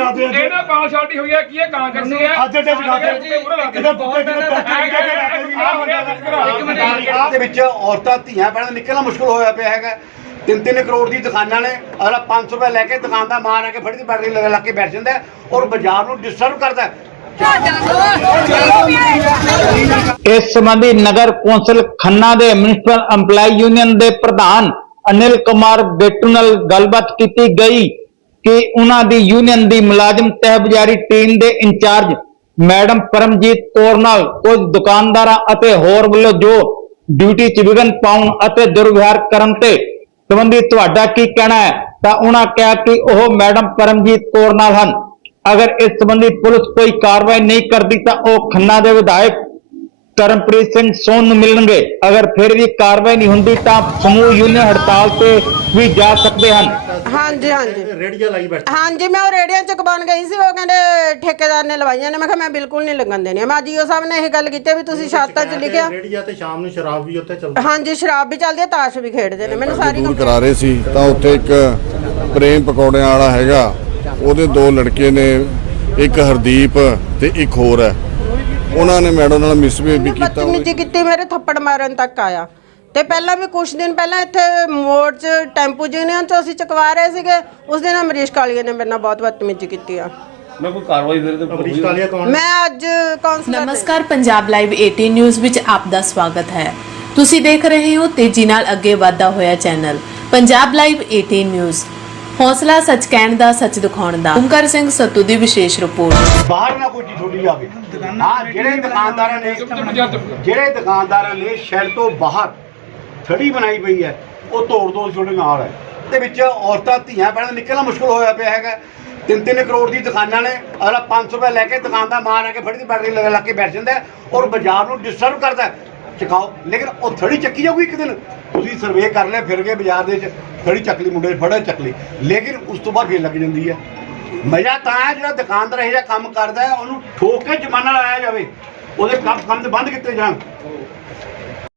ਜਗਾਤੇ ਅੱਜ। ਇਹਨਾਂ ਪਾਲ ਸ਼ਾਲਟੀ ਹੋਈ ਹੈ ਕੀ ਇਹ ਕਾਂਗਰਸੀ ਹੈ? ਅੱਜ ਅੱਡੇ ਜਗਾਤੇ ਕਿਤੇ ਬੁੱਤੇ ਕਿਤੇ ਬੈਠੇ ਕਿਤੇ ਬੈਠੇ ਜੀ ਆਹ ਮੁੰਡਾ ਦਾ ਦੇ ਵਿੱਚ ਔਰਤਾਂ ਧੀਆਂ ਭੈਣਾਂ ਦਾ ਨਿਕਲਣਾ ਮੁਸ਼ਕਲ ਹੋਇਆ ਪਿਆ ਹੈਗਾ। ਤਿੰਨ ਤਿੰਨ ਕਰੋੜ ਦੀ ਦੁਕਾਨਾਂ ਨੇ ਅਗਲਾ 500 ਰੁਪਏ ਲੈ ਕੇ ਦੁਕਾਨ ਦਾ ਮਾਨ ਆ ਕੇ ਫੜੀ ਦੀ ਬੈਟਰੀ ਲਗਾ ਲਾ ਕੇ ਬੈਠ ਜਾਂਦਾ ਹੈ ਔਰ ਬਾਜ਼ਾਰ ਨੂੰ ਡਿਸਟਰਬ ਕਰਦਾ ਹੈ। ਇਸ ਸੰਬੰਧੀ ਨਗਰ ਕੌਂਸਲ ਖੰਨਾ ਦੇ ਮਿਊਨਿਸਪਲ EMPLOYE ਯੂਨੀਅਨ ਦੇ ਪ੍ਰਧਾਨ ਅਨਿਲ ਕੁਮਾਰ ਬੇਟੂ ਨਾਲ ਗੱਲਬਾਤ ਕੀਤੀ ਗਈ। ਕਿ ਉਹਨਾਂ ਦੀ ਯੂਨੀਅਨ ਦੀ ਮੁਲਾਜ਼ਮ ਤਹਿਬਜ਼ਾਰੀ ਟੀਮ ਦੇ ਇੰਚਾਰਜ ਮੈਡਮ ਪਰਮਜੀਤ ਕੌਰ ਨਾਲ ਕੁਝ ਦੁਕਾਨਦਾਰਾਂ ਅਤੇ ਹੋਰ ਵੱਲੋਂ ਜੋ ਡਿਊਟੀ 'ਚ ਵਿਘਨ ਪਾਉਣ ਅਤੇ ਦੁਰਵਿਹਾਰ ਕਰਨ ਤੇ ਸੰਬੰਧੀ ਤੁਹਾਡਾ ਕੀ ਕਹਿਣਾ ਹੈ, ਤਾਂ ਉਹਨਾਂ ਕਿਹਾ ਕਿ ਉਹ ਮੈਡਮ ਪਰਮਜੀਤ ਕੌਰ ਨਾਲ ਹਨ। ਅਗਰ ਇਸ ਸੰਬੰਧੀ ਪੁਲਿਸ ਕੋਈ ਕਾਰਵਾਈ ਨਹੀਂ ਕਰਦੀ ਤਾਂ ਉਹ ਖੰਨਾ ਦੇ ਵਿਧਾਇਕ ਕਰਮਪ੍ਰੀਤ ਸਿੰਘ ਸੋਨ ਨੂੰ ਮਿਲਣਗੇ। ਅਗਰ ਫਿਰ ਵੀ ਕਾਰਵਾਈ ਨਹੀਂ ਹੁੰਦੀ ਤਾਂ ਸਮੂਹ ਯੂਨੀਅਨ ਹੜਤਾਲ ਤੇ ਵੀ ਜਾ ਸਕਦੇ ਹਨ। ਹਾਂਜੀ ਹਾਂਜੀ। ਰੇੜੀਆਂ ਲਾਈ ਬੈਠੇ। ਹਾਂਜੀ ਮੈਂ ਉਹ ਰੇੜੀਆਂ ਚ ਕਬਾਨ ਗਈ ਸੀ ਉਹ ਕਹਿੰਦੇ ਠੇਕੇਦਾਰ ਨੇ ਲਵਾਈਆਂ ਨੇ। ਮੈਂ ਕਿਹਾ ਮੈਂ ਬਿਲਕੁਲ ਨਹੀਂ ਲੱਗਣ ਦੇਣੀ। ਮੈਂ ਜੀਓ ਸਾਹਿਬ ਨੇ ਇਹ ਗੱਲ ਕੀਤੀ ਵੀ ਤੁਸੀਂ ਛਾਤਾਂ 'ਚ ਲਿਖਿਆ। ਰੇੜੀਆਂ ਤੇ ਸ਼ਾਮ ਨੂੰ ਸ਼ਰਾਬ ਵੀ ਉੱਥੇ ਚੱਲਦੀ। ਹਾਂਜੀ ਸ਼ਰਾਬ ਵੀ ਚੱਲਦੀ ਹੈ ਤਾਸ਼ ਵੀ ਖੇਡਦੇ ਨੇ। ਮੈਨੂੰ ਸਾਰੀ ਦੂਰ ਕਰਾ ਰਹੇ ਸੀ ਤਾਂ ਉੱਥੇ ਇੱਕ ਪ੍ਰੇਮ ਪਕੌੜਿਆਂ ਵਾਲਾ ਹੈਗਾ। ਉਹਦੇ ਦੋ ਲੜਕੇ ਨੇ ਇੱਕ ਹਰਦੀਪ ਤੇ ਇੱਕ ਹੋਰ ਹੈ। ਉਹਨਾਂ ਨੇ ਮੈਡਮ ਨਾਲ ਮਿਸਬੀਹੇਵ ਵੀ ਕੀਤਾ ਬਦਤਮੀਜ਼ੀ ਕੀਤੀ ਮੇਰੇ ਥੱਪੜ ਮਾਰਨ ਤੱਕ ਆਇਆ। ਤੇ ਪਹਿਲਾਂ ਵੀ ਕੁਝ ਦਿਨ ਪਹਿਲਾਂ ਇੱਥੇ ਮੋੜ 'ਚ ਟੈਂਪੂ ਯੂਨੀਅਨ 'ਚ ਅਸੀਂ ਚਕਵਾ ਰਹੇ ਸੀਗੇ ਉਸ ਦਿਨ ਅਮਰੀਸ਼ ਕਾਲੀਆ ਨੇ ਮੇਰੇ ਨਾਲ ਬਹੁਤ ਬਦਤਮੀਜ਼ੀ ਕੀਤੀ ਆ। ਮੈਂ ਕੋਈ ਕਾਰਵਾਈ ਫਿਰ ਅਮਰੀਸ਼ ਕਾਲੀਆ ਕੌਣ? ਮੈਂ ਅੱਜ ਕਾਉਂਸਲਰ ਨਮਸਕਾਰ ਪੰਜਾਬ ਲਾਈਵ 18 ਨਿਊਜ਼ ਵਿੱਚ ਆਪ ਦਾ ਸਵਾਗਤ ਹੈ। ਤੁਸੀਂ ਦੇਖ ਰਹੇ ਹੋ ਤੇਜ਼ੀ ਨਾਲ ਅੱਗੇ ਵਧਦਾ ਹੋਇਆ ਚੈਨਲ ਪੰਜਾਬ ਲਾਈਵ 18 ਨਿਊਜ਼। ਹੌਸਲਾ ਸੱਚ ਕਹਿਣ ਦਾ, ਸੱਚ ਦਿਖਾਉਣ ਦਾ। ਓਮਕਾਰ ਸਿੰਘ ਸੱਤੂ ਦੀ ਵਿਸ਼ੇਸ਼ ਰਿਪੋਰਟ। ਬਾਹਰ ਨਾ ਕੋਈ ਚੀਜ਼ ਛੋੜੀ ਜਾਵੇ ਹਾਂ, ਜਿਹੜੇ ਦੁਕਾਨਦਾਰਾਂ ਨੇ ਜਿਹੜੇ ਦੁਕਾਨਦਾਰਾਂ ਨੇ ਸ਼ਹਿਰ ਤੋਂ ਬਾਹਰ ਥੜੀ ਬਣਾਈ ਪਈ ਹੈ, ਉਹ ਤੋੜ ਤੋੜ ਛੋੜੇ ਨਾਲ ਹੈ। ਤੇ ਵਿੱਚ ਔਰਤਾਂ, ਧੀਆਂ, ਭੈਣਾਂ ਨਿਕਲਣਾ ਮੁਸ਼ਕਲ ਹੋਇਆ ਪਿਆ ਹੈਗਾ। ਤਿੰਨ ਤਿੰਨ ਕਰੋੜ ਦੀ ਦੁਕਾਨਾਂ ਨੇ, ਅਗਲਾ 500 ਰੁਪਏ ਲੈ ਕੇ ਦੁਕਾਨ ਦਾ ਮਾਰ ਆ ਕੇ ਫੜੀ ਦੀ ਬੈਟਰੀ ਲਗਾ ਲਾ ਕੇ ਬੈਠ ਜਾਂਦਾ ਔਰ ਬਾਜ਼ਾਰ ਨੂੰ ਡਿਸਟਰਬ ਕਰਦਾ ਹੈ। ਚਕਾਓ। ਲੇਕਿਨ ਉਹ ਥੜੀ ਚੱਕੀ ਜਾਊਗੀ ਇੱਕ ਦਿਨ। ਤੁਸੀਂ ਸਰਵੇ ਕਰ ਲਿਆ, ਫਿਰ ਗਏ ਬਾਜ਼ਾਰ ਦੇ ਵਿੱਚ ਥੜੀ ਚੱਕਲੀ ਮੁੰਡੇ ਨੇ ਫੜਾ ਚੱਕਲੀ ਲੇਕਿਨ ਉਸ ਤੋਂ ਬਾਅਦ ਫੇਰ ਲੱਗ ਜਾਂਦੀ ਹੈ। ਮਜ਼ਾ ਤਾਂ ਹੈ ਜਿਹੜਾ ਦੁਕਾਨਦਾਰ ਇਹ ਜਿਹਾ ਕੰਮ ਕਰਦਾ ਹੈ, ਉਹਨੂੰ ਠੋਕ ਕੇ ਜਮਾਨਾ ਲਾਇਆ ਜਾਵੇ। ਉਹਦੇ ਕੰਮ ਕੰਮ ਤੇ ਬੰਦ ਕੀਤੇ ਜਾਣ।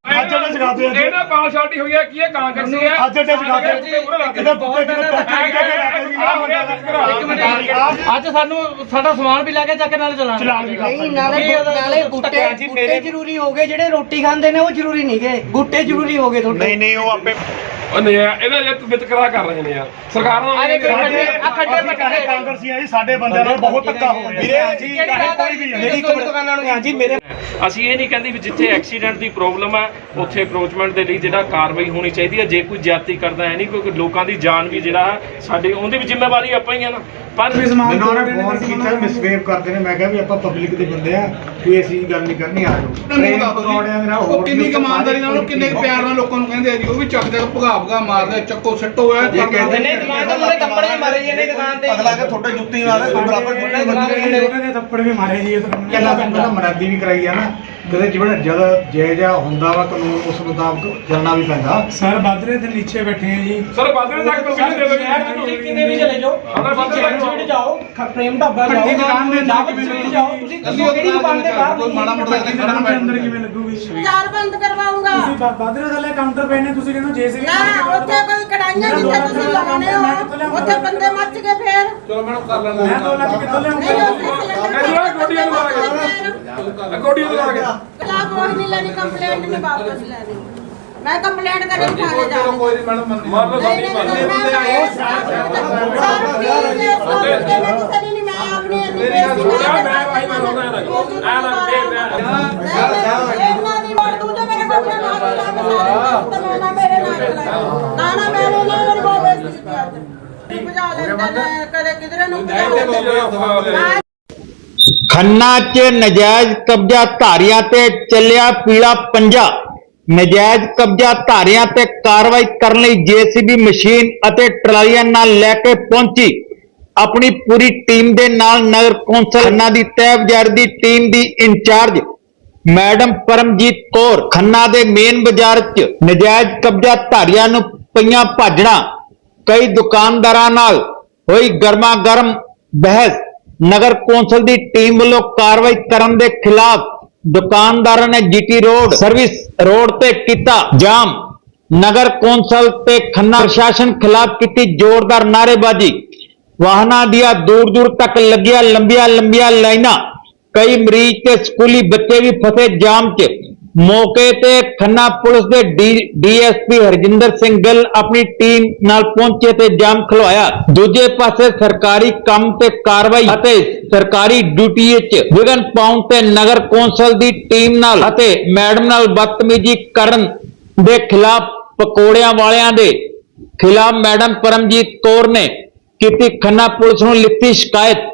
ਅੱਜ ਅੱਡੇ ਜਗਾਤੇ ਅੱਜ। ਇਹਨਾਂ ਪਾਲ ਸ਼ਾਲਟੀ ਹੋਈ ਹੈ ਕੀ ਇਹ ਕਾਂਗਰਸੀ ਹੈ? ਅੱਜ ਅੱਡੇ ਜਗਾਤੇ ਕਿਤੇ ਬੁੱਤੇ ਕਿਤੇ ਬੈਠੇ ਕਿਤੇ ਬੈਠੇ ਜੀ ਆਹ ਮੁੰਡਾ ਦਾ ਅੱਜ ਸਾਨੂੰ ਸਾਡਾ ਸਮਾਨ ਵੀ ਲੈ ਕੇ ਚੱਕ ਨਾਲ ਚਲਾਣਾ ਨਹੀਂ ਨਾਲੇ ਨਾਲੇ ਗੁੱਟੇ ਗੁੱਟੇ ਜ਼ਰੂਰੀ ਹੋ ਗਏ ਜਿਹੜੇ ਰੋਟੀ ਖਾਂਦੇ ਨੇ ਉਹ ਜ਼ਰੂਰੀ ਨਹੀਂ ਗਏ। ਗੁੱਟੇ ਜ਼ਰੂਰੀ ਹੋ ਗਏ ਤੁਹਾਡੇ। ਨਹੀਂ ਨਹੀਂ ਉਹ ਆਪੇ ਉਹ ਨਹੀਂ ਯਾਰ, ਇਹਦਾ ਜੇ ਤੂੰ ਵਿਤਕਰਾ ਕਰ ਰਹੇ ਨੇ ਯਾਰ। ਸਰਕਾਰ ਨੂੰ ਅਰੇ ਸਾਡੇ ਆ ਖੱਡੇ ਆ ਜੀ ਸਾਡੇ ਬੰਦਿਆਂ ਨਾਲ ਬਹੁਤ ਧੱਕਾ ਹੋ ਰਿਹਾ। ਵੀਰੇ ਜੀ ਕੋਈ ਵੀ ਮੇਰੀ ਦੁਕਾਨਾਂ ਨੂੰ ਹਾਂਜੀ ਮੇਰੇ ਅਸੀਂ ਇਹ ਨਹੀਂ ਕਹਿੰਦੇ ਵੀ ਜਿੱਥੇ ਐਕਸੀਡੈਂਟ ਦੀ ਪ੍ਰੋਬਲਮ ਹੈ, ਉੱਥੇ ਅਪਰੋਚਮੈਂਟ ਦੇ ਲਈ ਜਿਹੜਾ ਕਾਰਵਾਈ ਹੋਣੀ ਚਾਹੀਦੀ ਹੈ। ਜੇ ਕੋਈ ਜ਼ਿਆਦਤੀ ਕਰਦਾ ਹੈ ਨਹੀਂ ਕੋਈ ਲੋਕਾਂ ਦੀ ਜਾਨ ਵੀ ਜਿਹੜਾ ਸਾਡੇ ਉਹਦੀ ਵੀ ਜ਼ਿੰਮੇਵਾਰੀ ਆਪਾਂ ਹੀ ਆ ਨਾ। ਪਰ ਮੈਨੂੰ ਉਹਨੇ ਫੋਨ ਕੀਤਾ ਮਿਸਬੀਹੇਵ ਕਰਦੇ ਨੇ ਮੈਂ ਕਿਹਾ ਵੀ ਆਪਾਂ ਪਬਲਿਕ ਦੇ ਬੰਦੇ ਆ ਕੋਈ ਐਸੀ ਗੱਲ ਨਹੀਂ ਕਰਨੀ ਆ ਜਾਓ। ਟ੍ਰੇਨ ਪਕੌੜਿਆਂ ਦੇ ਨਾਲ ਹੋਰ ਕਿੰਨੀ ਕਮਾਨਦਾਰੀ ਨਾਲ ਕਿੰਨੇ ਪਿਆਰ ਨਾਲ ਲੋਕਾਂ ਨੂੰ ਕਹਿੰਦੇ ਆ ਜੀ ਉਹ ਵੀ ਚੱਕਦੇ ਆ ਭਗਾ ਭਗਾ ਮਾਰਦੇ ਚੱਕੋ ਸੱਟੋ ਐ ਨੇ ਦੁਕਾਨ ਤੋਂ ਉਹਨੇ ਕੱਪੜੇ ਮਾਰੇ ਜੀ ਇਹਨੇ ਦੁਕਾਨ ਤੇ। ਅਗਲਾ ਕੇ ਤੁਹਾਡੇ ਜੁੱਤੀ ਨਾਲ ਬਰਾਬਰ ਤੇ ਉਹਨਾਂ ਨੇ ਥੱਪੜ ਵੀ ਮਾਰੇ ਜੀ ਕੱਲਾ ਪਿੰਡ ਦਾ ਮਰਾਦੀ ਵੀ ਕਰਾਈ ਆ ਨਾ। ਕਦੇ ਜਿਵੇਂ ਜਦ ਜੇ ਜਾ ਹੁੰਦਾ ਵਾ ਕਾਨੂੰਨ ਉਸ ਮੁਤਾਬਕ ਚੱਲਣਾ ਵੀ ਪੈਂਦਾ। ਸਰ ਬਾਦਰੇ ਦੇ ਨੀਚੇ ਬੈਠੇ ਆ ਜੀ। ਸਰ ਬਾਦਰੇ ਤੱਕ ਦੇ ਤੁਸੀਂ ਕਿਤੇ ਵੀ ਚਲੇ ਜਾਓ। ਬਾਦਰੇ ਤੱਕ ਸਵੀਟ ਜਾਓ ਪ੍ਰੇਮ ਢਾਬਾ ਜਾਓ ਭੱਟੀ ਦੁਕਾਨ ਦੇ ਜਾਓ ਸਵੀਟ ਜਾਓ ਤੁਸੀਂ ਤੁਸੀਂ ਕਿਹੜੀ ਦੁਕਾਨ ਦੇ ਬਾਹਰ ਕੋਈ ਮਾੜਾ ਮੋਟਾ ਇੱਥੇ ਖੜਾ ਨਾ ਅੰਦਰ ਕਿਵੇਂ ਲੱਗੂਗੀ? ਚਾਰ ਬੰਦ ਕਰਵਾਉਂਗਾ। ਤੁਸੀਂ ਬਾਦਰੇ ਥੱਲੇ ਕਾਊਂਟਰ ਪਏ ਨੇ ਤੁਸੀਂ ਕਹਿੰਦੇ ਜੇਸੀਬੀ ਨਾ ਉੱਥੇ ਕੋਈ ਕੜਾਈਆਂ ਜਿੱਥੇ ਤੁਸੀਂ ਲਗਾਉਣੇ ਹੋ ਉੱਥੇ ਬੰਦੇ ਮੱਚ ਗਏ ਫੇਰ। ਚਲੋ ਮੈਡਮ ਕਰ ਲੈਂਦੇ। ਮੈਂ 2 ਲੱਖ ਕਿੱਥੋਂ ਨਹੀਂ ਲਿਆਉਂਗਾ ਉੱਥੇ ਗੋਡੀਆਂ ਨੂੰ ਲਾ ਸਿਲੰਡਰ ਕੋਡੀਆਂ ਤੋਂ ਲਾ ਕੇ ਖਿਲਾਫ ਕੋਈ ਨਹੀਂ ਲੈਣੀ ਕੰਪਲੇਂਟ ਨਹੀਂ ਵਾਪਸ ਲੈਣੀ ਮੈਂ ਕੰਪਲੇਂਟ ਕਰਨ ਥਾਣੇ ਜਾ ਰਹੀ ਕੋਈ ਨਹੀਂ ਮੈਡਮ ਮੰਨ ਮਾਰ ਲਓ ਨਹੀਂ ਸਾਡੀ ਨਹੀਂ ਮਾਰ ਨਹੀਂ, ਮੈਂ ਸਰ ਪਲੀਜ਼ ਇਹ ਖੰਨਾ 'ਚ ਨਜਾਇਜ਼ ਕਬਜ਼ਾ ਧਾਰੀਆਂ ਤੇ ਚੱਲਿਆ ਪੀਲਾ ਪੰਜਾ। ਨਜਾਇਜ਼ ਕਬਜ਼ਾ ਧਾਰੀਆਂ ਤੇ ਕਾਰਵਾਈ ਕਰਨ ਲਈ ਜੀਸੀਬੀ ਮਸ਼ੀਨ ਅਤੇ ਟਰਾਲੀਆਂ ਨਾਲ ਲੈ ਕੇ ਪਹੁੰਚੀ। ਆਪਣੀ ਪੂਰੀ ਟੀਮ ਦੇ ਨਾਲ ਨਗਰ ਕੌਂਸਲ ਖੰਨਾ ਦੀ ਤਹਿਬਜ਼ਾਰ ਦੀ ਟੀਮ ਦੀ ਇੰਚਾਰਜ ਮੈਡਮ ਪਰਮਜੀਤ ਕੌਰ ਖੰਨਾ ਦੇ ਮੇਨ ਬਾਜ਼ਾਰ 'ਚ ਨਜਾਇਜ਼ ਕਬਜ਼ਾ ਧਾਰੀਆਂ ਨੂੰ ਪਈਆਂ ਭਾਜਣਾ ਕਈ ਦੁਕਾਨਦਾਰਾਂ ਨਾਲ ਹੋਈ ਗਰਮਾ ਗਰਮ ਬਹਿਸ। ਨਗਰ ਕੌਂਸਲ ਦੀ ਟੀਮ ਵੱਲੋਂ ਕਾਰਵਾਈ ਕਰਨ ਦੇ ਖਿਲਾਫ ਦੁਕਾਨਦਾਰਾਂ ਨੇ ਜੀਟੀ ਰੋਡ ਸਰਵਿਸ ਰੋਡ ਤੇ ਕੀਤਾ ਜਾਮ। ਨਗਰ ਕੌਂਸਲ ਤੇ ਖੰਨਾ ਪ੍ਰਸ਼ਾਸਨ ਖਿਲਾਫ ਕੀਤੀ ਜ਼ੋਰਦਾਰ ਨਾਅਰੇਬਾਜ਼ੀ। ਵਾਹਨਾਂ ਦੀਆਂ ਦੂਰ ਦੂਰ ਤੱਕ ਲੱਗੀਆਂ ਲੰਬੀਆਂ ਲੰਬੀਆਂ ਲਾਈਨਾਂ। ਕਈ ਮਰੀਜ਼ ਤੇ ਸਕੂਲੀ ਬੱਚੇ ਵੀ ਫਸੇ ਜਾਮ 'ਚ। ਮੌਕੇ ਤੇ ਖੰਨਾ ਪੁਲਿਸ ਦੇ ਡੀਐਸਪੀ ਹਰਜਿੰਦਰ ਸਿੰਘ ਗਿੱਲ ਆਪਣੀ ਟੀਮ ਨਾਲ ਪਹੁੰਚੇ ਤੇ ਜਾਮ ਖਲਵਾਇਆ। ਦੂਜੇ ਪਾਸੇ ਸਰਕਾਰੀ ਕੰਮ ਤੇ ਕਾਰਵਾਈ ਅਤੇ ਸਰਕਾਰੀ ਡਿਊਟੀ ਵਿੱਚ ਵਿਗਨ ਪਾਉਣ ਤੇ ਨਗਰ ਕੌਂਸਲ ਦੀ ਟੀਮ ਨਾਲ ਅਤੇ ਮੈਡਮ ਨਾਲ ਬਦਤਮੀਜ਼ੀ ਕਰਨ ਦੇ ਖਿਲਾਫ ਪਕੌੜਿਆਂ ਵਾਲਿਆਂ ਦੇ ਖਿਲਾਫ ਮੈਡਮ ਪਰਮਜੀਤ ਕੌਰ ਨੇ ਕੀਤੀ ਖੰਨਾ ਪੁਲਿਸ ਨੂੰ ਲਿਖਤੀ ਸ਼ਿਕਾਇਤ।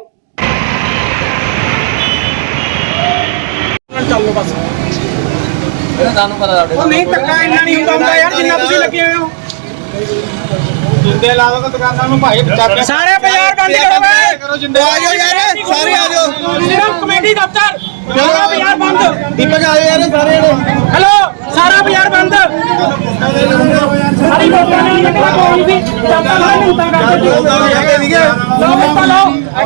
ਉਹ ਨਹੀਂ ਧੱਕਾ ਇੰਨਾ ਨਹੀਂ ਹੁੰਦਾ ਹੁੰਦਾ ਯਾਰ ਜਿੰਨਾ ਤੁਸੀਂ ਲੱਗੇ ਹੋਏ ਹੋ। ਜਿੰਦੇ ਲਾ ਦੋ ਦੁਕਾਨਾਂ ਨੂੰ ਭਾਈ ਚੱਕ ਸਾਰੇ ਬਾਜ਼ਾਰ ਬੰਦ ਕਰੋਗੇ ਕਰੋ ਜਿੰਦੇ ਆ ਜਾਓ ਯਾਰ ਸਾਰੇ ਆ ਜਾਓ। ਸਿਰਫ ਕਮੇਟੀ ਦਫ਼ਤਰ। ਸਾਰਾ ਬਾਜ਼ਾਰ ਬੰਦ। ਦੀਪਕ ਆ ਯਾਰ ਸਾਰੇ ਹੈਲੋ ਸਾਰਾ ਬਾਜ਼ਾਰ ਬੰਦ। ਸਾਰੀ ਲੋਕਾਂ ਨੇ ਨਿਕਲਾ ਕੋਈ ਵੀ ਚਾਕਾ ਲਾ ਮਿੰਤਾ ਕਰਦੇ। ਹੈਗੇ ਸੀਗੇ। ਲੋ ਮਿੰਤਾ ਲੋ ਸਾਰਾ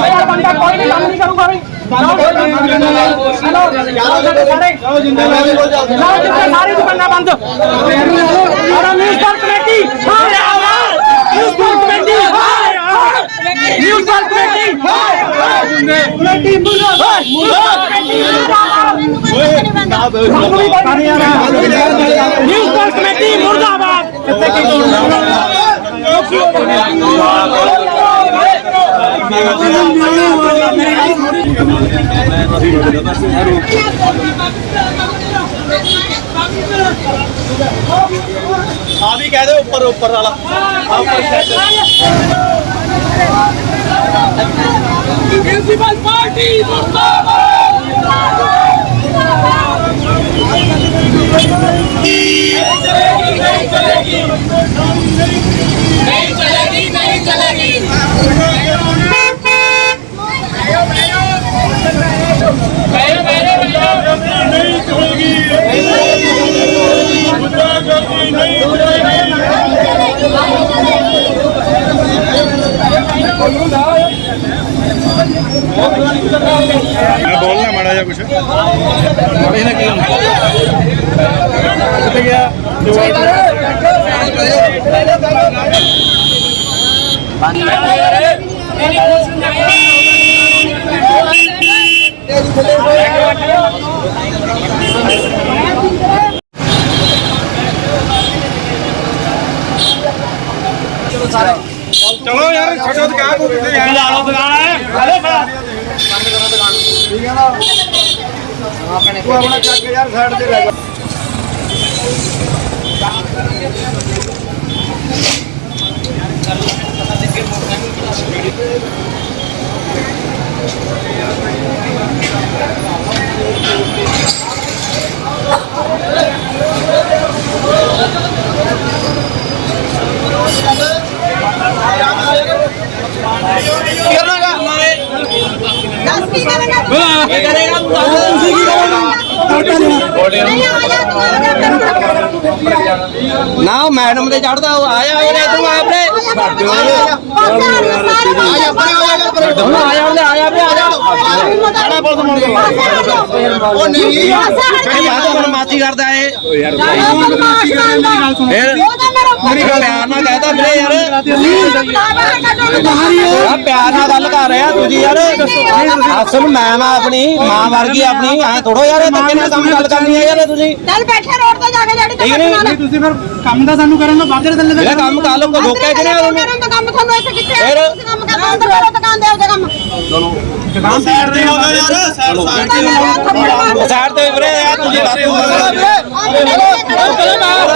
ਬਾਜ਼ਾਰ ਬੰਦ ਕੋਈ ਵੀ ਕੰਮ ਨਹੀਂ ਕਰੂਗਾ ਵੀ। ਲਓ, ਜਿੰਦੇ ਸਾਰੀ ਦੁਕਾਨਾਂ ਬੰਦ ਔਰ ਮਿਊਨਿਸਪਲ ਕਮੇਟੀ ਹਾਏ ਹਾਏ ਮਿਊਨਿਸਪਲ ਕਮੇਟੀ ਹਾਏ ਹਾਏ ਮਿਊਨਿਸਪਲ ਕਮੇਟੀ ਹਾਏ ਹਾਏ ਕਮੇਟੀ ਮੁਰਦਾਬਾਦ ਮੁਰਦਾਬਾਦ ਕਮੇਟੀ ਮੁਰਦਾਬਾਦ ਮਿਊਨਿਸਪਲ ਕਮੇਟੀ ਮੁਰਦਾਬਾਦ ਕਿੱਥੇ ਕੀ ਆ ਵੀ ਕਹਿ ਦੇ ਉੱਪਰ ਉੱਪਰ ਵਾਲਾ ਪ੍ਰਿੰਸੀਪਲ ਪਾਰਟੀ ਮੁਰਦਾਬਾਦ ਨਹੀਂ ਮੈਂ ਬੋਲਣਾ ਮਾੜਾ ਜਿਹਾ ਕੁਛ ਮਾੜੇ ਨਾ ਕੀ ਕਿੱਥੇ ਗਿਆ ਚਲੋ ਯਾਰ, ਛੱਡੋ ਦੁਕਾਨ ਨੂੰ ਕਿੱਥੇ ਜਾਣਾ ਲਾ ਲਓ ਦੁਕਾਨ। ਹਲੇ ਬੰਦ ਕਰੋ ਦੁਕਾਨ ਠੀਕ ਹੈ ਨਾ ਆਪਣੇ ਤੂੰ ਆਪਣਾ ਚੱਕ ਯਾਰ ਸਾਈਡ ਤੇ ਲੈ ਜਾ ਦੱਸ ਕੀ ਨਾ ਮੈਡਮ ਦੇ ਚੜਦਾ ਆਇਆ ਇਹਨੇ ਤੂੰ ਆਪਣੇ। ਹੁਣ ਆਇਆ ਉਹਨੇ ਆਇਆ ਵੀ ਆ ਜਾ ਸਾਡਾ ਪੁਲਿਸ ਮੁੰਡੇ ਉਹ ਨਹੀਂ। ਬਾਤ ਬਰਮਾਤੀ ਕਰਦਾ ਏ ਯਾਰ ਮੇਰੀ ਗੱਲ ਪਿਆਰ ਨਾਲ ਕਹਤਾ ਵੀਰੇ ਯਾਰ। ਆ ਪਿਆਰ ਨਾਲ ਗੱਲ ਕਰ ਰਿਹਾ ਤੁਸੀਂ ਯਾਰ। ਅਸਲ ਮੈਂ ਮਾਂ ਆਪਣੀ ਮਾਂ ਵਰਗੀ ਆਪਣੀ। ਐ ਥੋੜੋ ਯਾਰ ਧੱਕੇ ਨਾਲ ਕੰਮ ਗੱਲ ਕਰਨੀ ਹੈ ਯਾਰ ਤੁਸੀਂ। ਚੱਲ ਬੈਠੇ ਰੋਡ ਤੇ ਜਾ ਕੇ ਜਿਹੜੀ ਠੀਕ ਨਹੀਂ? ਤੁਸੀਂ ਫਿਰ ਕੰਮ ਦਾ ਸਾਨੂੰ ਕਰਨ ਦਾ ਬਾਦਰ ਥੱਲੇ ਜਿਹੜਾ ਕੰਮ ਕਰ ਲੋ ਕੋਈ ਰੋਕਿਆ ਕਿ ਨਹੀਂ ਉਹਨੂੰ ਕਰਨ ਦਾ ਕੰਮ ਤੁਹਾਨੂੰ ਇੱਥੇ ਕਿੱਥੇ ਤੁਸੀਂ ਕੰਮ ਕਰਨਾ ਅੰਦਰ ਕਰੋ ਦੁਕਾਨ ਦੇ ਆਪਦਾ ਕੰਮ। ਦੁਕਾਨ ਤੇ ਕਰਦੇ ਹੋ ਯਾਰ ਸਾਈਡ ਤੇ ਵੀਰੇ ਯਾਰ ਤੁਸੀਂ ਇਹ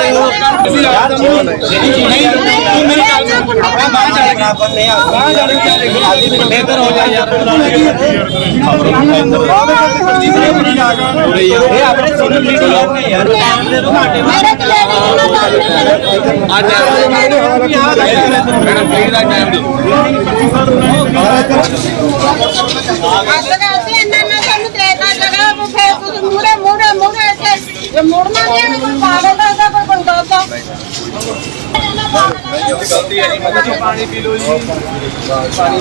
ਆਪਣੇ ਸੀਨੀਅਰ ਲੀਡਰ ਨੇ ਯਾਰ ਮੇਰੇ ਤੇ ਨਹੀਂ ਤੇ ਇੰਨਾ ਇੰਨਾ ਤੁਹਾਨੂੰ ਦੇਤਾ ਜਗ੍ਹਾ ਉਹ ਫੇਰ ਤੁਸੀਂ ਮੂਹਰੇ ਮੂਹਰੇ ਮੂਹਰੇ ਇੱਥੇ ਜੇ ਮੁੜਨਾ ਨਹੀਂ ਹੈ ਕੋਈ ਪਾਗਲ ਗਲਤੀ ਹੈ ਜੀ ਪਾਣੀ ਪੀ ਲਓ ਜੀ। ਪਾਣੀ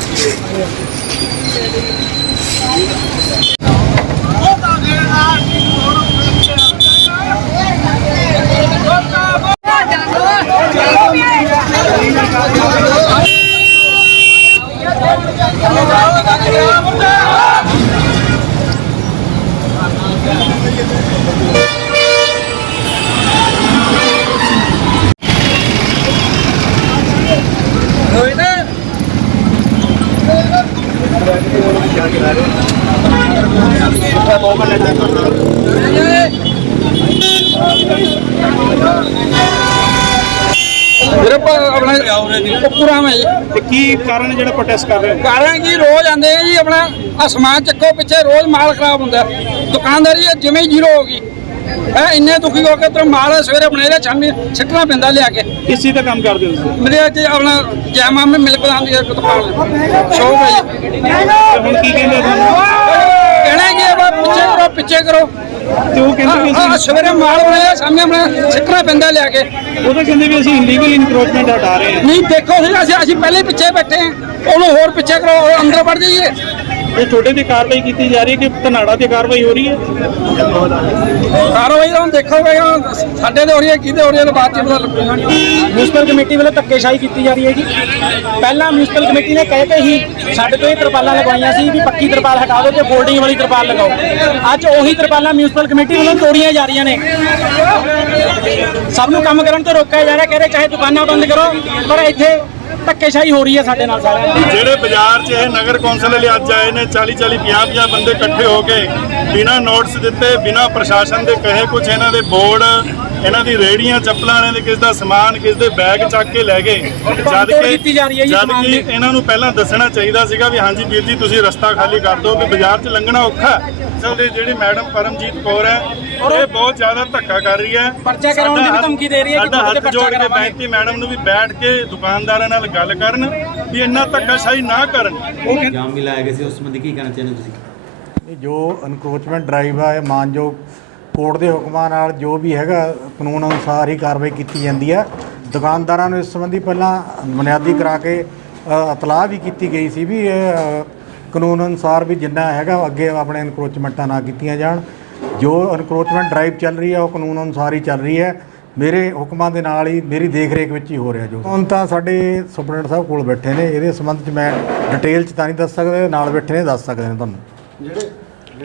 ਆਪਣਾ ਪੂਰਾ ਮੈਂ ਤੇ ਕੀ ਕਾਰਨ ਜਿਹੜਾ ਪ੍ਰੋਟੈਸਟ ਕਰ ਰਹੇ ਹੋ? ਕਾਰਨ ਕੀ ਰੋਜ਼ ਆਂਦੇ ਆ ਜੀ ਆਪਣਾ ਅਸਮਾਨ ਚੱਕੋ ਪਿੱਛੇ ਰੋਜ਼ ਮਾਲ ਖਰਾਬ ਹੁੰਦਾ। ਦੁਕਾਨਦਾਰੀ ਜਿਵੇਂ ਹੀ ਜ਼ੀਰੋ ਹੋ ਗਈ। ਹੈ ਇੰਨੇ ਦੁਖੀ ਹੋ ਕੇ ਤੇ ਮਾਲ ਸਵੇਰੇ ਦਾ ਸ਼ਾਮੀ ਸਿੱਟਣਾ ਪੈਂਦਾ ਲਿਆ ਕੇ। ਕਿਸ ਦਾ ਕੰਮ ਕਰਦੇ ਹੋ ਤੁਸੀਂ? ਮੇਰੇ ਅੱਜ ਆਪਣਾ ਜੈਮਾ ਮੈਂ ਮਿਲਕ ਆਂਦੀ ਹੈ ਦੁਕਾਨ ਸ਼ੋਪ ਹੈ ਜੀ ਹੁਣ ਕੀ ਕਹਿੰਦੇ ਤੁਹਾਨੂੰ ਕਹਿਣਾ ਕੀ ਹੈ ਪਿੱਛੇ ਕਰੋ ਪਿੱਛੇ ਕਰੋ। ਤੇ ਉਹ ਕਹਿੰਦੇ ਵੀ ਆਹ, ਸਵੇਰੇ ਮਾਲ ਬਣਾਇਆ ਸਾਹਮਣੇ ਆਪਣਾ ਸਿੱਟਣਾ ਪੈਂਦਾ ਲਿਆ ਕੇ। ਉਹ ਤਾਂ ਕਹਿੰਦੇ ਵੀ ਅਸੀਂ ਇਲੀਗਲ ਇਨਕਰੋਚਮੈਂਟ ਹਟਾ ਰਹੇ ਹਾਂ। ਨਹੀਂ ਦੇਖੋ ਅਸੀਂ ਅਸੀਂ ਪਹਿਲੇ ਹੀ ਪਿੱਛੇ ਬੈਠੇ ਹਾਂ। ਉਹਨੂੰ ਹੋਰ ਪਿੱਛੇ ਕਰੋ ਉਹ ਅੰਦਰ ਵੜ ਜਾਈਏ। ਇਹ ਤੁਹਾਡੇ ਤੇ ਕਾਰਵਾਈ ਕੀਤੀ ਜਾ ਰਹੀ ਹੈ ਕਿ ਧਨਾੜਾ ਤੇ ਕਾਰਵਾਈ ਹੋ ਰਹੀ ਹੈ? ਕਾਰਵਾਈ ਤਾਂ ਹੁਣ ਦੇਖੋਗੇ ਸਾਡੇ ਤੇ ਹੋ ਰਹੀ ਹੈ ਕਿਹਦੇ ਹੋ ਰਹੀ ਹੈ ਤਾਂ ਬਾਅਦ ਚ ਪਤਾ ਲੱਗੂਗਾ ਮਿਊਨਿਸਪਲ ਕਮੇਟੀ ਵੱਲੋਂ ਧੱਕੇਸ਼ਾਹੀ ਕੀਤੀ ਜਾ ਰਹੀ ਹੈ ਜੀ। ਪਹਿਲਾਂ ਮਿਊਨਿਸਪਲ ਕਮੇਟੀ ਨੇ ਕਹਿ ਕੇ ਹੀ ਸਾਡੇ ਤੋਂ ਇਹ ਤਰਪਾਲਾਂ ਲਗਵਾਈਆਂ ਸੀ ਵੀ ਪੱਕੀ ਤਰਪਾਲ ਹਟਾ ਦਿਓ ਤੇ ਫੋਲਡਿੰਗ ਵਾਲੀ ਤਰਪਾਲ ਲਗਾਓ। ਅੱਜ ਉਹੀ ਤਰਪਾਲਾਂ ਮਿਊਨਿਸਪਲ ਕਮੇਟੀ ਵੱਲੋਂ ਤੋੜੀਆਂ ਜਾ ਰਹੀਆਂ ਨੇ। ਸਭ ਨੂੰ ਕੰਮ ਕਰਨ ਤੋਂ ਰੋਕਿਆ ਜਾ ਰਿਹਾ ਕਹਿ ਰਹੇ ਚਾਹੇ ਦੁਕਾਨਾਂ ਬੰਦ ਕਰੋ ਪਰ ਇੱਥੇ ਧੱਕੇਸ਼ਾਹੀ ਹੋ ਰਹੀ ਹੈ ਸਾਡੇ ਨਾਲ ਸਾਰਿਆਂ ਦੀ। ਜਿਹੜੇ ਬਾਜ਼ਾਰ 'ਚ ਇਹ ਨਗਰ ਕੌਂਸਲ ਵਾਲੇ ਅੱਜ ਆਏ ਨੇ 40 40 50 50 ਬੰਦੇ ਇਕੱਠੇ ਹੋ ਕੇ ਬਿਨਾਂ ਨੋਟਿਸ ਦਿੱਤੇ ਬਿਨਾਂ ਪ੍ਰਸ਼ਾਸਨ ਦੇ ਕਹੇ ਕੁਝ ਇਹਨਾਂ ਦੇ ਬੋਰਡ ਇਹਨਾਂ ਦੀ ਰੇੜੀਆਂ ਚੱਪਲਾਂ ਵਾਲਿਆਂ ਦੇ ਕਿਸ ਦਾ ਸਮਾਨ ਕਿਸ ਦੇ ਬੈਗ ਚੱਕ ਕੇ ਲੈ ਗਏ। ਜਦ ਕਿ ਕੀਤੀ ਜਾ ਰਹੀ ਹੈ ਜੀ ਜਦ ਕਿ। ਇਹਨਾਂ ਨੂੰ ਪਹਿਲਾਂ ਦੱਸਣਾ ਚਾਹੀਦਾ ਸੀਗਾ ਵੀ ਹਾਂਜੀ ਵੀਰ ਜੀ ਤੁਸੀਂ ਰਸਤਾ ਖਾਲੀ ਕਰ ਦਿਓ ਕਿ ਬਾਜ਼ਾਰ 'ਚ ਲੰਘਣਾ ਔਖਾ ਹੈ ਦੇ ਜਿਹੜੀ ਮੈਡਮ ਪਰਮਜੀਤ ਕੌਰ ਹੈ ਇਹ ਬਹੁਤ ਜ਼ਿਆਦਾ ਧੱਕਾ ਕਰ ਰਹੀ ਹੈ। ਪਰਚਾ ਕਰਾਉਣ ਦੀ ਸਾਡਾ ਧਮਕੀ ਦੇ ਰਹੀ ਹੈ ਕਿ ਸਾਡਾ ਤੁਹਾਡੇ ਹੱਥ ਜੋੜ ਪਰਚਾ ਕੇ। ਬੈਂਤੀ ਮੈਡਮ ਨੂੰ ਵੀ ਬੈਠ ਕੇ ਦੁਕਾਨਦਾਰਾਂ ਨਾਲ ਗੱਲ ਕਰਨ ਵੀ ਇੰਨਾ ਧੱਕਾਸ਼ਾਹੀ ਨਾ ਕਰਨ। ਜਾਮ ਵੀ ਲਾਇਆ ਗਿਆ ਸੀ ਉਸ ਸੰਬੰਧੀ ਕੀ ਕਹਿਣਾ ਚਾਹੁੰਦੇ ਤੁਸੀਂ? ਇਹ ਜੋ ਅਨਕਰੋਚਮੈਂਟ ਡਰਾਈਵ ਆ ਇਹ ਮਾਨਯੋਗ ਕੋਰਟ ਦੇ ਹੁਕਮਾਂ ਨਾਲ ਜੋ ਵੀ ਹੈਗਾ ਕਾਨੂੰਨ ਅਨੁਸਾਰ ਹੀ ਕਾਰਵਾਈ ਕੀਤੀ ਜਾਂਦੀ ਹੈ ਦੁਕਾਨਦਾਰਾਂ ਨੂੰ ਇਸ ਸੰਬੰਧੀ ਪਹਿਲਾਂ ਬੁਨਿਆਦੀ ਕਰਾ ਕੇ ਇਤਲਾਹ ਵੀ ਕੀਤੀ ਗਈ ਸੀ ਵੀ ਕਾਨੂੰਨ ਅਨੁਸਾਰ ਵੀ ਜਿੰਨਾ ਹੈਗਾ ਅੱਗੇ ਆਪਣੇ ਇਨਕਰੋਚਮੈਂਟਾਂ ਨਾ ਕੀਤੀਆਂ ਜਾਣ। ਜੋ ਇਨਕਰੋਚਮੈਂਟ ਡਰਾਈਵ ਚੱਲ ਰਹੀ ਹੈ, ਉਹ ਕਾਨੂੰਨ ਅਨੁਸਾਰ ਹੀ ਚੱਲ ਰਹੀ ਹੈ। ਮੇਰੇ ਹੁਕਮਾਂ ਦੇ ਨਾਲ ਹੀ, ਮੇਰੀ ਦੇਖ ਰੇਖ ਵਿੱਚ ਹੀ ਹੋ ਰਿਹਾ ਜੋ। ਹੁਣ ਤਾਂ ਸਾਡੇ ਸੁਪਰਡੈਂਟ ਸਾਹਿਬ ਕੋਲ ਬੈਠੇ ਨੇ, ਇਹਦੇ ਸੰਬੰਧ 'ਚ ਮੈਂ ਡਿਟੇਲ 'ਚ ਤਾਂ ਨਹੀਂ ਦੱਸ ਸਕਦੇ ਨਾਲ ਬੈਠੇ ਨੇ, ਦੱਸ ਸਕਦੇ ਨੇ ਤੁਹਾਨੂੰ। ਜਿਹੜੇ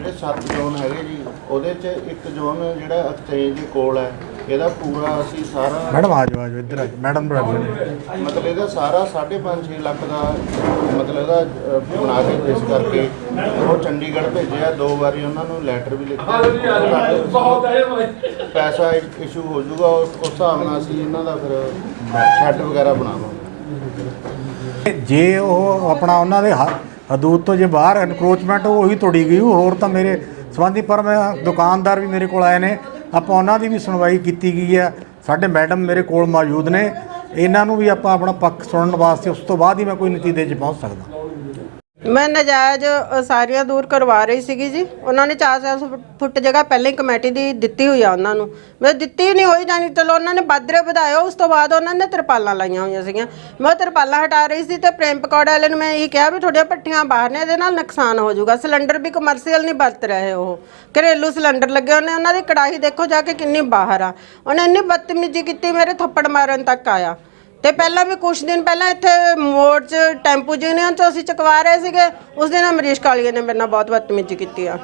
ਜਿਹੜੇ ਸੱਤ ਜ਼ੋਨ ਹੈਗੇ ਜੀ ਉਹਦੇ 'ਚ ਇੱਕ ਜ਼ੋਨ ਜਿਹੜਾ ਐਕਸਚੇਂਜ ਦੇ ਕੋਲ ਹੈ ਇਹਦਾ ਪੂਰਾ ਅਸੀਂ ਸਾਰਾ ਮੈਡਮ ਆ ਜਾਓ ਆ ਜਾਓ ਇੱਧਰ ਆ ਜਾਓ ਮੈਡਮ ਬਰਾਬਰ ਮਤਲਬ ਇਹਦਾ ਸਾਰਾ 5.5 ਲੱਖ ਦਾ ਮਤਲਬ ਇਹਦਾ ਬਣਾ ਕੇ ਇਸ ਕਰਕੇ ਉਹ ਚੰਡੀਗੜ੍ਹ ਭੇਜਿਆ ਦੋ ਵਾਰੀ ਉਹਨਾਂ ਨੂੰ ਲੈਟਰ ਵੀ ਲਿਖਿਆ। ਪੈਸਾ ਇਸ਼ੂ ਹੋ ਜਾਊਗਾ ਉਸ ਹਿਸਾਬ ਨਾਲ ਅਸੀਂ ਇਹਨਾਂ ਦਾ ਫਿਰ ਸ਼ੈੱਡ ਵਗੈਰਾ ਬਣਾਵਾਂਗੇ। ਜੇ ਉਹ ਆਪਣਾ ਉਹਨਾਂ ਦੇ ਹਦੂਦ ਤੋਂ ਜੇ ਬਾਹਰ ਐਨਕਰੋਚਮੈਂਟ ਉਹੀ ਤੋੜੀ ਗਈ ਹੋਰ ਤਾਂ ਮੇਰੇ ਸੰਬੰਧੀ ਪਰ ਮੈਂ ਦੁਕਾਨਦਾਰ ਵੀ ਮੇਰੇ ਕੋਲ ਆਏ ਨੇ। ਆਪਾਂ ਉਹਨਾਂ ਦੀ ਵੀ ਸੁਣਵਾਈ ਕੀਤੀ ਗਈ ਹੈ। ਸਾਡੇ ਮੈਡਮ ਮੇਰੇ ਕੋਲ ਮੌਜੂਦ ਨੇ। ਇਹਨਾਂ ਨੂੰ ਵੀ ਆਪਾਂ ਆਪਣਾ ਪੱਖ ਸੁਣਨ ਵਾਸਤੇ ਉਸ ਤੋਂ ਬਾਅਦ ਹੀ ਮੈਂ ਕੋਈ ਨਤੀਜੇ 'ਚ ਪਹੁੰਚ ਸਕਦਾ। ਮੈਂ ਨਜਾਇਜ਼ ਸਾਰੀਆਂ ਦੂਰ ਕਰਵਾ ਰਹੀ ਸੀਗੀ ਜੀ। ਉਹਨਾਂ ਨੇ 400 ਫੁੱਟ ਜਗ੍ਹਾ ਪਹਿਲਾਂ ਹੀ ਕਮੇਟੀ ਦੀ ਦਿੱਤੀ ਹੋਈ ਆ ਉਹਨਾਂ ਨੂੰ। ਮੈਂ ਦਿੱਤੀ ਹੀ ਨਹੀਂ ਹੋਈ, ਜਾਣੀ ਚਲੋ ਉਹਨਾਂ ਨੇ ਬਾਦਰੇ ਵਧਾਇਆ ਉਸ ਤੋਂ ਬਾਅਦ ਉਹਨਾਂ ਨੇ ਤਰਪਾਲਾਂ ਲਾਈਆਂ ਹੋਈਆਂ ਸੀਗੀਆਂ। ਮੈਂ ਉਹ ਤਰਪਾਲਾਂ ਹਟਾ ਰਹੀ ਸੀ ਤੇ ਪ੍ਰੇਮ ਪਕੌੜੇ ਵਾਲੇ ਨੂੰ ਮੈਂ ਇਹ ਕਿਹਾ ਵੀ ਤੁਹਾਡੀਆਂ ਪੱਟੀਆਂ ਬਾਹਰ ਨੇ, ਇਹਦੇ ਨਾਲ ਨੁਕਸਾਨ ਹੋ ਜਾਊਗਾ। ਸਿਲੰਡਰ ਵੀ ਕਮਰਸ਼ੀਅਲ ਨਹੀਂ ਵਰਤ ਰਹੇ ਉਹ। ਘਰੇਲੂ ਸਿਲੰਡਰ ਲੱਗੇ ਉਹਨੇ ਉਹਨਾਂ ਦੀ ਕੜਾਹੀ ਦੇਖੋ ਜਾ ਕੇ ਕਿੰਨੀ ਬਾਹਰ ਆ। ਉਹਨੇ ਇੰਨੀ ਬਦਤਮੀਜ਼ੀ ਕੀਤੀ, ਮੇਰੇ ਥੱਪੜ ਮਾਰਨ ਤੱਕ ਆਇਆ। ਤੇ ਪਹਿਲਾਂ ਵੀ ਕੁਝ ਦਿਨ ਪਹਿਲਾਂ ਇੱਥੇ ਮੋੜ 'ਚ ਟੈਂਪੂ ਯੂਨੀਅਨ 'ਚ ਅਸੀਂ ਚੁਕਵਾ ਰਹੇ ਸੀਗੇ ਉਸ ਦਿਨ ਅਮਰੀਸ਼ ਕਾਲੀਆ ਨੇ ਮੇਰੇ ਨਾਲ ਬਹੁਤ ਬਦਤਮੀਜ਼ੀ ਕੀਤੀ ਆ।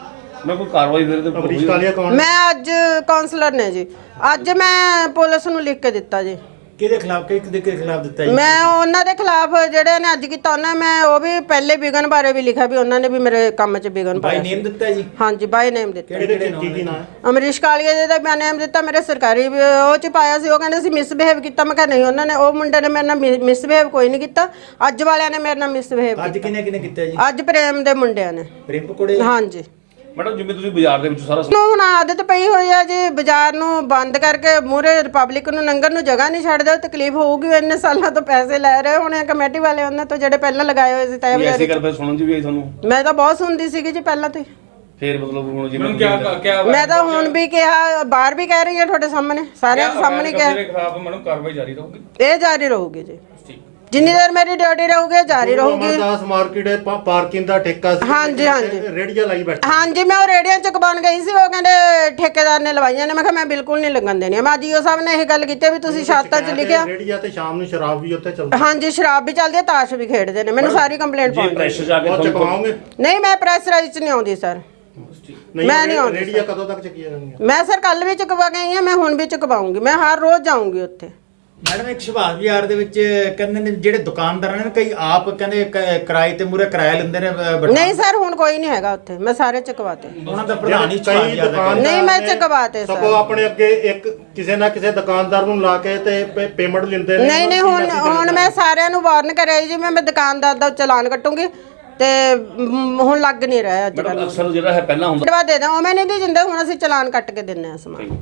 ਮੈਂ ਕੋਈ ਕਾਰਵਾਈ ਫਿਰ ਤੇ ਅਮਰੀਸ਼ ਕਾਲੀਆ ਕੌਣ? ਮੈਂ ਅੱਜ ਕਾਉਂਸਲਰ ਨੇ ਜੀ। ਅੱਜ ਮੈਂ ਪੁਲਿਸ ਨੂੰ ਲਿਖ ਕੇ ਦਿੱਤਾ ਜੀ। ਕਿਹਦੇ ਖਿਲਾਫ ਕਿਹਦੇ ਦੇ ਖਿਲਾਫ ਦਿੱਤਾ ਜੀ? ਮੈਂ ਉਹਨਾਂ ਦੇ ਖਿਲਾਫ ਜਿਹੜੇ ਨੇ ਅੱਜ ਕੀਤਾ ਉਹਨਾਂ ਮੈਂ ਉਹ ਵੀ ਪਹਿਲੇ ਵਿਗਨ ਬਾਰੇ ਵੀ ਲਿਖਿਆ ਵੀ ਉਹਨਾਂ ਨੇ ਵੀ ਮੇਰੇ ਕੰਮ 'ਚ ਵਿਗਨ ਬਾਈ ਪਾਇਆ ਨੇਮ ਦਿੱਤਾ ਜੀ? ਹਾਂਜੀ ਬਾਈ ਨੇਮ ਦਿੱਤਾ। ਕਿਹੜੇ ਕਿਹੜੇ ਨਾਮ ਕੀ ਅਮਰੀਸ਼ ਕਾਲੀਆ ਜੀ ਦਾ ਮੈਂ ਨੇਮ ਦਿੱਤਾ ਮੇਰੇ ਸਰਕਾਰੀ ਵੀ ਉਹ ਚ ਪਾਇਆ ਸੀ ਉਹ ਕਹਿੰਦੇ ਸੀ ਮਿਸਬਿਹੇਵ ਕੀਤਾ ਮੈਂ ਕਿਹਾ ਨਹੀਂ ਉਹਨਾਂ ਨੇ ਉਹ ਮੁੰਡੇ ਨੇ ਮੇਰੇ ਨਾਲ ਮਿਸਬਿਹੇਵ ਕੋਈ ਨਹੀਂ ਕੀਤਾ ਅੱਜ ਵਾਲਿਆਂ ਨੇ ਮੇਰੇ ਨਾਲ ਮਿਸਬਿਹੇਵ ਅੱਜ ਕਿਨੇ ਕਿਨੇ ਕੀਤਾ ਜੀ? ਅੱਜ ਪ੍ਰੇਮ ਦੇ ਮੁੰਡਿਆਂ ਨੇ। ਪ੍ਰੇਮ ਪਕੌੜੇ? ਹਾਂਜੀ। ਮੈਡਮ ਜਿਵੇਂ ਤੁਸੀਂ ਬਾਜ਼ਾਰ ਦੇ ਵਿੱਚ ਸਾਰਾ ਨੂੰ ਹੁਣ ਆਦਤ ਪਈ ਹੋਈ ਆ ਜੀ ਬਾਜ਼ਾਰ ਨੂੰ ਬੰਦ ਕਰਕੇ ਮੂਰੇ ਰਿਪਬਲਿਕ ਨੂੰ ਨੰਗਰ ਨੂੰ ਜਗ੍ਹਾ ਨਹੀਂ ਛੱਡਦੇ ਤਕਲੀਫ ਹੋਊਗੀ ਇੰਨੇ ਸਾਲਾਂ ਤੋਂ ਪੈਸੇ ਲੈ ਰਹੇ ਹੋਣੇ ਆ ਕਮੇਟੀ ਵਾਲੇ ਉਹਨਾਂ ਤੋਂ ਜਿਹੜੇ ਪਹਿਲਾਂ ਲਗਾਏ ਹੋਏ ਸੀ ਤੈ ਐਸੀ ਬਾਜ਼ਾਰ ਗੱਲ ਫਿਰ ਸੁਣਨ ਚ ਵੀ ਆਈ ਤੁਹਾਨੂੰ ਮੈਂ ਤਾਂ ਬਹੁਤ ਸੁਣਦੀ ਸੀਗੀ ਜੀ ਪਹਿਲਾਂ ਤੋਂ ਹੀ ਫੇਰ ਮਤਲਬ ਹੁਣ ਜਿਵੇਂ ਕਿਆ ਮੈਂ ਤਾਂ ਹੁਣ ਵੀ ਕਿਹਾ ਬਾਹਰ ਵੀ ਕਹਿ ਰਹੀ ਹਾਂ ਤੁਹਾਡੇ ਸਾਹਮਣੇ ਸਾਰਿਆਂ ਦੇ ਸਾਹਮਣੇ ਕਿਹਾ ਖਿਲਾਫ ਮੈਡਮ ਕਾਰਵਾਈ ਜਾਰੀ ਰਹੂਗੀ ਇਹ ਜਾਰੀ ਰਹੂਗੀ ਜੀ ਜਿੰਨੀ ਦੇਰ ਮੇਰੀ ਡਿਊਟੀ ਰਹੂਗੀ ਜਾਰੀ ਰਹੂਗੀ। ਅਮਰਦਾਸ ਮਾਰਕੀਟ ਪਾਰਕਿੰਗ ਦਾ ਠੇਕਾ ਸੀ। ਹਾਂਜੀ, ਹਾਂਜੀ। ਰੇੜੀਆਂ ਲਾਈ ਬੈਠੇ। ਹਾਂਜੀ ਮੈਂ ਉਹ ਰੇੜੀਆਂ ਚੁਕਵਾਉਣ ਗਈ ਸੀ ਉਹ ਕਹਿੰਦੇ ਠੇਕੇਦਾਰ ਨੇ ਲਵਾਈਆਂ ਨੇ। ਮੈਂ ਕਿਹਾ ਮੈਂ ਬਿਲਕੁਲ ਨਹੀਂ ਲੱਗਣ ਦੇਣੀ ਮੈਂ ਜੀਓ ਸਾਹਿਬ ਨੇ ਇਹ ਗੱਲ ਕੀਤੀ ਵੀ ਤੁਸੀਂ ਸ਼ਾਤਾਂ 'ਚ ਲਿਖਿਆ। ਰੇੜੀਆਂ ਤੇ ਸ਼ਾਮ ਨੂੰ ਸ਼ਰਾਬ ਵੀ ਉੱਥੇ ਚੱਲਦੀ। ਹਾਂਜੀ ਸ਼ਰਾਬ ਵੀ ਚੱਲਦੀ ਹੈ ਤਾਸ਼ ਵੀ ਖੇਡਦੇ ਨੇ। ਮੈਨੂੰ ਸਾਰੀ ਕੰਪਲੇਂਟ ਜੇ ਪਾਉਣੀ ਪ੍ਰੈਸ਼ਰ ਜਾ ਕੇ ਤੁਹਾਨੂੰ ਚਕਵਾਓਗੇ ਨਹੀਂ ਮੈਂ ਪ੍ਰੈਸ ਰਾਈਜ਼ 'ਚ ਨਹੀਂ ਆਉਂਦੀ ਸਰ ਮੈਂ ਨਹੀਂ ਆਉਂਦੀ ਰੇੜੀਆਂ ਕਦੋਂ ਤੱਕ ਚੱਕੀਆਂ ਜਾਣਗੀਆਂ? ਮੈਂ ਸਰ ਕੱਲ ਵੀ ਚੁਕਵਾ ਗਈ ਹਾਂ ਮੈਂ ਹੁਣ ਵੀ ਚੁਕਵਾਉਂਗੀ। ਮੈਂ ਹਰ ਰੋਜ਼ ਜਾਊਂਗੀ ਉੱਥੇ। ਮੈਡਮ ਇੱਕ ਸੁਭਾਸ਼ ਬਾਜ਼ਾਰ ਦੇ ਵਿੱਚ ਕਹਿੰਦੇ ਨੇ ਜਿਹੜੇ ਦੁਕਾਨਦਾਰ ਨੇ ਕਈ ਆਪ ਕਹਿੰਦੇ ਕ- ਕਿਰਾਏ ਤੇ ਮੂਰੇ ਕਿਰਾਇਆ ਲੈਂਦੇ ਨੇ ਅ, ਬਟ- ਨਹੀਂ ਸਰ ਹੁਣ ਕੋਈ ਨਹੀਂ ਹੈਗਾ ਉੱਥੇ। ਮੈਂ ਸਾਰੇ ਚੁਕਵਾਤੇ। ਉਹਨਾਂ ਦਾ ਪ੍ਰਧਾਨ ਹੀ ਬਾਜ਼ਾਰ ਦਾ ਨਹੀਂ ਮੈਂ ਚੁਕਵਾਤੇ ਸਰ। ਆਪਣੇ ਅੱਗੇ ਇੱਕ ਕਿਸੇ ਨਾ ਕਿਸੇ ਦੁਕਾਨਦਾਰ ਨੂੰ ਲਾ ਕੇ ਤੇ ਪੇਮੈਂਟ ਲੈਂਦੇ ਨਹੀਂ ਨਹੀਂ ਹੁਣ ਹੁਣ ਮੈਂ ਸਾਰਿਆਂ ਨੂੰ ਵਾਰਨ ਕਰਿਆ ਜੀ ਮੈਂ ਮੈਂ ਦੁਕਾਨਦਾਰ ਦਾ ਚਲਾਨ ਕੱਟੂੰਗੀ ਤੇ ਮ, ਹੁਣ ਲੱਗ ਨਹੀਂ ਰਿਹਾ ਅੱਜ ਕੱਲ੍ਹ। ਅਕਸਰ ਜਿਹੜਾ ਹੈ ਪਹਿਲਾਂ ਹੁੰਦਾ। ਦੇ ਦਾਂ ਉਹ ਮੈਂ ਨਹੀਂ ਦੀ ਜਿੰਦੇ ਹੁਣ ਅਸੀਂ ਚਲਾਨ ਕੱਟ ਕੇ ਦਿੰਨੇ ਆ ਸਮਾਨ।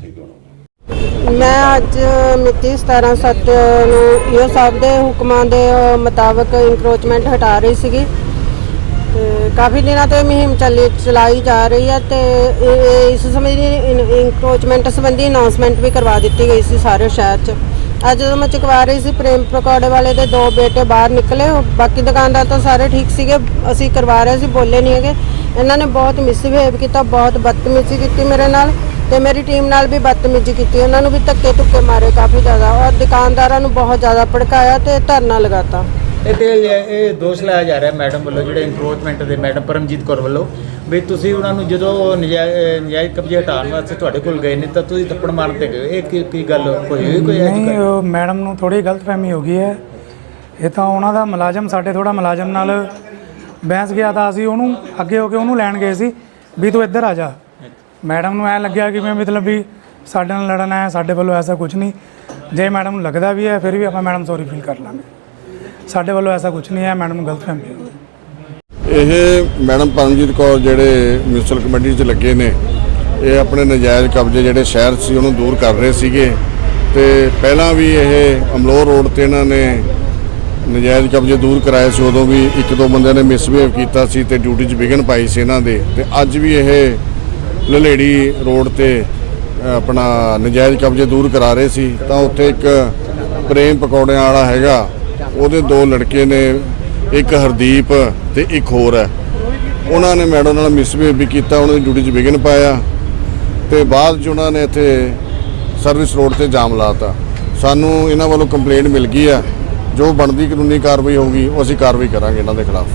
ਮੈਂ ਅੱਜ ਮਿਤੀ 17 ਸੱਤ ਨੂੰ ਇਹ ਸਾਹਿਬ ਦੇ ਹੁਕਮਾਂ ਦੇ ਮੁਤਾਬਕ ਇਨਕਰੋਚਮੈਂਟ ਹਟਾ ਰਹੀ ਸੀਗੀ। ਤੇ ਕਾਫੀ ਦਿਨਾਂ ਤੋਂ ਇਹ ਮੁਹਿੰਮ ਚੱਲੀ, ਚਲਾਈ ਜਾ ਰਹੀ ਹੈ ਤੇ ਇਹ- ਇਸ ਸੰਬੰਧੀ ਇਨਕਰੋਚਮੈਂਟ ਸੰਬੰਧੀ ਅਨਾਉਂਸਮੈਂਟ ਵੀ ਕਰਵਾ ਦਿੱਤੀ ਗਈ ਸੀ ਸਾਰੇ ਸ਼ਹਿਰ 'ਚ। ਅੱਜ ਜਦੋਂ ਮੈਂ ਚੁਕਵਾ ਰਹੀ ਸੀ, ਪ੍ਰੇਮ ਪਕੌੜੇ ਵਾਲੇ ਦੇ ਦੋ ਬੇਟੇ ਬਾਹਰ ਨਿਕਲੇ, ਉਹ ਬਾਕੀ ਦੁਕਾਨਦਾਰ ਤਾਂ ਸਾਰੇ ਠੀਕ ਸੀਗੇ, ਅਸੀਂ ਕਰਵਾ ਰਹੇ ਸੀ, ਬੋਲੇ ਨਹੀਂ ਹੈਗੇ। ਇਹਨਾਂ ਨੇ ਬਹੁਤ ਮਿਸਬਿਹੇਵ ਕੀਤਾ, ਬਹੁਤ ਬਦਤਮੀਜ਼ੀ ਕੀਤੀ ਮੇਰੇ ਨਾਲ। ਤੇ ਮੇਰੀ ਟੀਮ ਨਾਲ ਵੀ ਬਦਤਮੀਜ਼ੀ ਕੀਤੀ। ਉਹਨਾਂ ਨੂੰ ਵੀ ਧੱਕੇ ਧੁੱਕੇ ਮਾਰੇ ਕਾਫੀ ਜ਼ਿਆਦਾ। ਔਰ ਦੁਕਾਨਦਾਰਾਂ ਨੂੰ ਬਹੁਤ ਜ਼ਿਆਦਾ ਭੜਕਾਇਆ ਤੇ ਧਰਨਾ ਲਗਾਤਾ। ਇਹ ਤੇ ਇਹ ਦੋਸ਼ ਲਾਇਆ ਜਾ ਰਿਹਾ ਮੈਡਮ ਵੱਲੋਂ ਜਿਹੜੇ ਇਨਕਰੋਚਮੈਂਟ ਦੇ ਮੈਡਮ ਪਰਮਜੀਤ ਕੌਰ ਵੱਲੋਂ। ਵੀ ਤੁਸੀਂ ਉਹਨਾਂ ਨੂੰ ਜਦੋਂ ਨਜਾਇ- ਨਜਾਇਜ਼ ਕਬਜ਼ੇ ਹਟਾਉਣ ਵਾਸਤੇ ਤੁਹਾਡੇ ਕੋਲ ਗਏ ਨੇ ਤਾਂ ਤੁਸੀਂ ਥੱਪੜ ਮਾਰਨ ਤੇ ਗਏ ਇਹ ਕੀ ਕੀ ਗੱਲ ਕੋਈ ਹੋਈ? ਕੋਈ ਐਸੀ ਨਹੀਂ? ਉਹ ਮੈਡਮ ਨੂੰ ਥੋੜੀ ਗਲਤਫਹਿਮੀ ਹੋ ਗਈ ਹੈ। ਇਹ ਤਾਂ ਉਹਨਾਂ ਦਾ ਮੁਲਾਜ਼ਮ ਸਾਡੇ ਥੋੜਾ ਮੁਲਾਜ਼ਮ ਨਾਲ ਬਹਿਸ ਗਿਆ ਤਾਂ ਅਸੀਂ ਉਹਨੂੰ ਅੱਗੇ ਹੋ ਕੇ ਉਹਨੂੰ ਲੈਣ ਗਏ ਸੀ ਵੀ ਤੂੰ ਇੱਧਰ ਆ ਜਾ। ਮੈਡਮ ਨੂੰ ਐ ਲੱਗਿਆ ਕਿ ਮੈਂ ਮਤਲਬ ਵੀ ਸਾਡੇ ਨਾਲ ਲੜਨਾ ਹੈ ਸਾਡੇ ਵੱਲੋਂ ਐਸਾ ਕੁਝ ਨਹੀਂ। ਜੇ ਮੈਡਮ ਨੂੰ ਲੱਗਦਾ ਵੀ ਹੈ, ਫਿਰ ਵੀ ਆਪਾਂ ਮੈਡਮ ਸੌਰੀ ਫੀਲ ਕਰ ਲਾਂਗੇ। ਸਾਡੇ ਵੱਲੋਂ ਐਸਾ ਕੁਝ ਨਹੀਂ ਹੈ, ਮੈਡਮ ਨੂੰ ਗਲਤਫਹਿਮੀ ਹੋ। ਇਹ ਮੈਡਮ ਪਰਮਜੀਤ ਕੌਰ ਜਿਹੜੇ ਮਿਊਨਿਸਪਲ ਕਮੇਟੀ 'ਚ ਲੱਗੇ ਨੇ, ਇਹ ਆਪਣੇ ਨਜਾਇਜ਼ ਕਬਜ਼ੇ ਜਿਹੜੇ ਸ਼ਹਿਰ ਸੀ ਉਹਨੂੰ ਦੂਰ ਕਰ ਰਹੇ ਸੀਗੇ। ਤੇ ਪਹਿਲਾਂ ਵੀ ਇਹ ਅਮਲੋਹ ਰੋਡ ਤੇ ਇਹਨਾਂ ਨੇ ਨਜਾਇਜ਼ ਕਬਜ਼ੇ ਦੂਰ ਕਰਾਏ ਸੀ, ਉਦੋਂ ਵੀ ਇੱਕ ਦੋ ਬੰਦਿਆਂ ਨੇ ਮਿਸਬਿਹੇਵ ਕੀਤਾ ਸੀ ਤੇ ਡਿਊਟੀ 'ਚ ਵਿਘਨ ਪਾਈ ਸੀ ਇਹਨਾਂ ਦੇ। ਤੇ ਅੱਜ ਵੀ ਇਹ ਲਲੇੜੀ ਰੋਡ ਤੇ ਆਪਣਾ ਨਜਾਇਜ਼ ਕਬਜ਼ੇ ਦੂਰ ਕਰਾ ਰਹੇ ਸੀ, ਤਾਂ ਉੱਥੇ ਇੱਕ ਪ੍ਰੇਮ ਪਕੌੜਿਆਂ ਵਾਲਾ ਹੈਗਾ, ਉਹਦੇ ਦੋ ਲੜਕੇ ਨੇ, ਇੱਕ ਹਰਦੀਪ ਤੇ ਇੱਕ ਹੋਰ ਹੈ। ਉਹਨਾਂ ਨੇ ਮੈਡਮ ਨਾਲ ਮਿਸਬਿਹੇਵ ਵੀ ਕੀਤਾ, ਉਹਨਾਂ ਦੀ ਡਿਊਟੀ 'ਚ ਵਿਘਨ ਪਾਇਆ ਤੇ ਬਾਅਦ 'ਚ ਉਹਨਾਂ ਨੇ ਇੱਥੇ ਸਰਵਿਸ ਰੋਡ ਤੇ ਜਾਮ ਲਾਤਾ ਸਾਨੂੰ ਇਹਨਾਂ ਵੱਲੋਂ ਕੰਪਲੇਂਟ ਮਿਲ ਗਈ ਆ ਜੋ ਬਣਦੀ ਕਾਨੂੰਨੀ ਕਾਰਵਾਈ ਹੋਊਗੀ, ਉਹ ਅਸੀਂ ਕਾਰਵਾਈ ਕਰਾਂਗੇ ਇਹਨਾਂ ਦੇ ਖਿਲਾਫ।